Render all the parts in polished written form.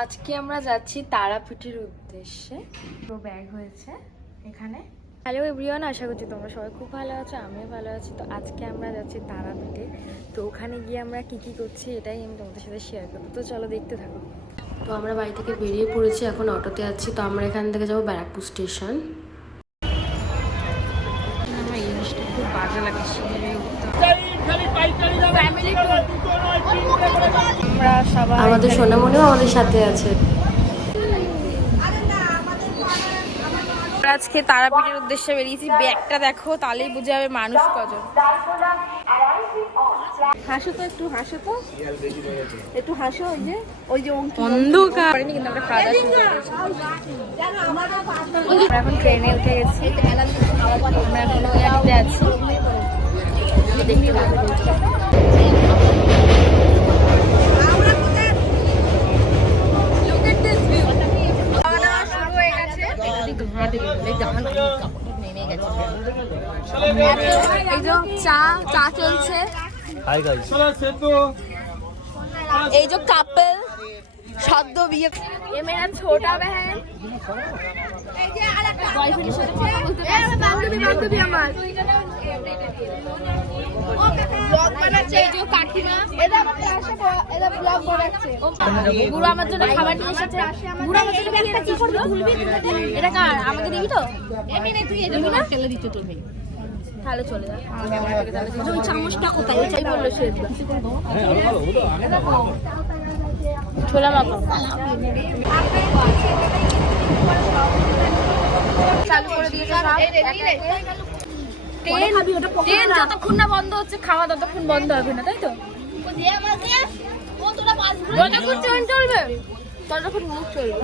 আজকে আমরা যাচ্ছি তারাপীঠের উদ্দেশ্যে। তো ব্যাগ হয়েছে এখানে। হ্যালো এভরিওয়ান, আশা করছি তোমরা সবাই খুব ভালো আছো, আমিও ভালো আছি। তো আজকে আমরা যাচ্ছি তারাপীঠে। তো ওখানে গিয়ে আমরা কি কি করছি এটাই আমি তোমাদের সাথে শেয়ার করবো। তো চলো দেখতে থাকো। তো আমরা বাড়ি থেকে বেরিয়ে পড়েছি, এখন অটোতে যাচ্ছি। তো আমরা এখান থেকে যাবো ব্যারাকপুর স্টেশন। আমার এই জিনিসটা খুব বাজে লাগে, আমাদের সোনামণিও আমাদের সাথে আছে। আজকে তারাপীঠের উদ্দেশ্যে বেরিয়েছি। ব্যাগটা দেখো, তাহলেই বুঝে যাবে মানুষ কজন। হাসো তো, একটু হাসো তো, একটু হাসো। ওই যে অন্ধকার কিন্তু আমরা খাওয়া দাওয়া শুরু করেছি। আমরা এখন ট্রেনে উঠে গেছি, আমরা এখন ওইয়াটিতে আছি। দেখতে পাবো এই যে চা চলছে। এই যে কাপল সদ্য বিয়ে, ये मेरा छोटा बहन, বয়ফ্রেন্ডের সাথে বান্ধবী আমার ব্লগ বানাচ্ছে। এই যে কাকিমা, এরা আমাদের আসে, এরা ব্লগ বানাচ্ছে। গুরু আমার জন্য খাবার নিয়ে এসেছে। গুরু আমার জন্য একটা কি করবে, ভুলবি এটা কার, আমাকে দিবি তো? এমনি তুই এটা না ফেলে দিতে তোর ভাই, তাহলে চলে যা। ক্যামেরা থেকে তাহলে ওই চামচটা কোথায়, ওইটাই বললো সে। ছোলা মাখো চালু করে দিয়েছে। ট্রেন যতক্ষণ না বন্ধ হচ্ছে, খাওয়া ততক্ষণ বন্ধ হবে না, তাই তো? যতক্ষণ ট্রেন চলবে ততক্ষণ মুখ চলবে।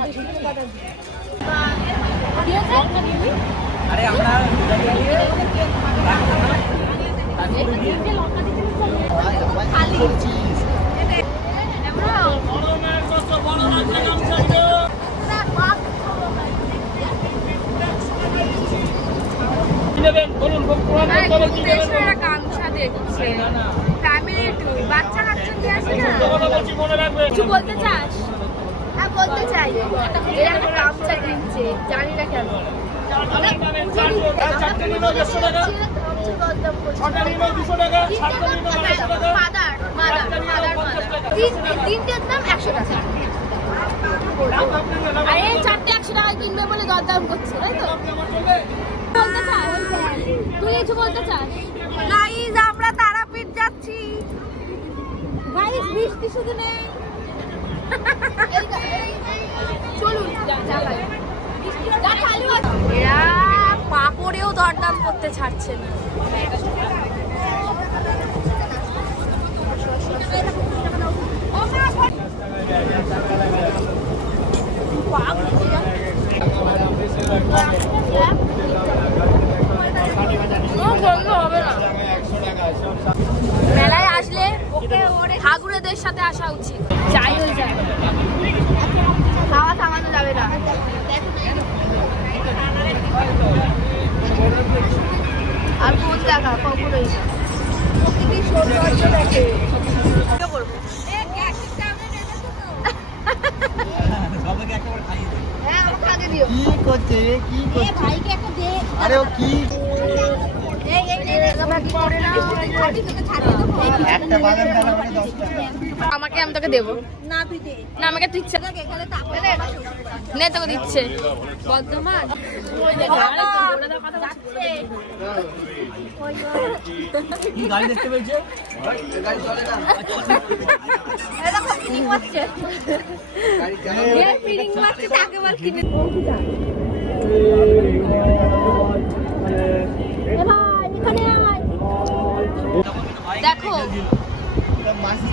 গামছা দেখছে, ফ্যামিলি ট্যুর, বাচ্চা কাচ্চা নিয়ে আসে না। কিছু বলতে চাস? হ্যাঁ বলতে চাই, এরা একটা গামছা কিনছে, জানি না কেন। তিনটের দাম 100 টাকা। আর এই চারটে 100 টাকায় কিনবে বলে দরদাম করছে, তাই তো? বলতে চাস? তুই কিছু বলতে চাস? গাইস আমরা তারাপীঠ যাচ্ছি। গাইস বৃষ্টি শুধু নেই, চলুন চালাই। এরা পাপড়েও দরদাম করতে ছাড়ছে না। মেলায় আসলে ঠাকুরেদের সাথে আসা উচিত, যাই হয়ে যায়। খাওয়া থামানো যাবে না। আর ফোন দেখা কখনোই না। সৌন্দর্য দেখে আমাকে, আমি তোকে দেবো না, তুই দে না আমাকে, তুই ইচ্ছা নে, তোকে দিচ্ছে। বর্ধমান গাড়ি দেখতে পেয়েছে, দেখো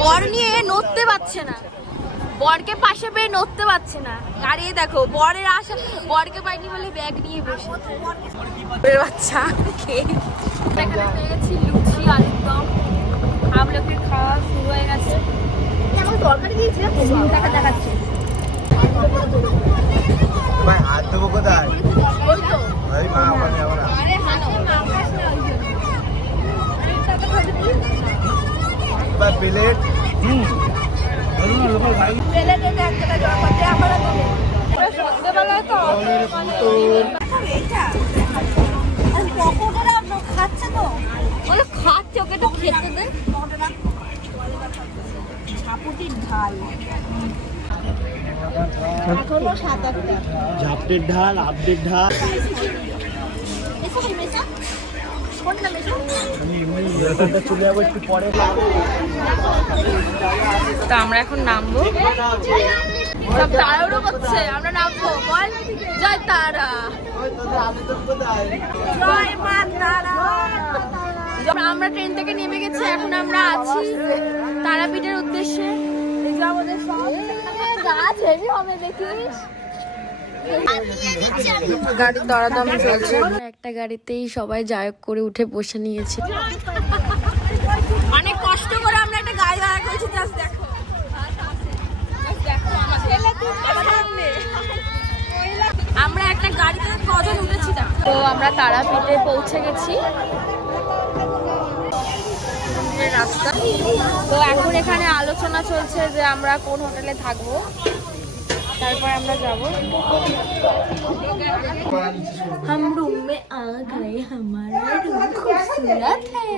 বর নিয়ে নড়তে পারছে না, বরকে পাশে পেয়ে নড়তে পারছে না। গাড়ি দেখো, বরের আশা, বরকে পাইনি বলে ব্যাগ নিয়ে বসে বাচ্চা খেয়ে। এখানে পেয়ে গেছি লুচি, আলুর দম, আমলকির খাওয়া শুরু হয়ে গেছে। আমাকে তরকারি দিয়েছে, টাকা দেখাচ্ছে। হাত দেবো কোথায়? ওই তো আরে হানো প্লেট, প্লেট জলের পুতুল। খাচ্ছে তো বলে খাচ্ছে, ওকে তো খেতে দে। ঝাপুটির ঢাল ঝাপটের ঢাল, আপডেট ঢাল। চলে যাবো একটু পরে। তো আমরা এখন নামবো, সব তাড়াহুড়ো করছে, আমরা নামবো। বল জয় তারা, জয় মা তারা। আমরা ট্রেন থেকে নেমে গেছি, এখন আমরা আছি তারাপীঠের উদ্দেশ্যে। আমাদের সব গাছ হেভি হবে, দেখিস গাড়ির দরাদম চলছে। একটা গাড়িতেই সবাই জায়ক করে উঠে বসে নিয়েছে। অনেক কষ্ট করে আমরা একটা গাড়ি ভাড়া করেছি। জাস্ট দেখো, আমরা একটা গাড়িতে কজন উঠেছিলাম। তো আমরা তারাপীঠে পৌঁছে গেছি রাস্তা। তো এখন এখানে আলোচনা চলছে যে আমরা কোন হোটেলে থাকবো, তারপর আমরা যাব। हम रूम में आ गए, हमारा रूम खूबसूरत है।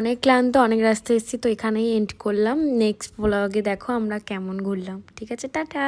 অনেক ক্লান্ত, অনেক রাস্তা এসেছি, তো এখানেই এন্ড করলাম। নেক্সট ব্লগে দেখো আমরা কেমন ঘুরলাম। ঠিক আছে, টাটা।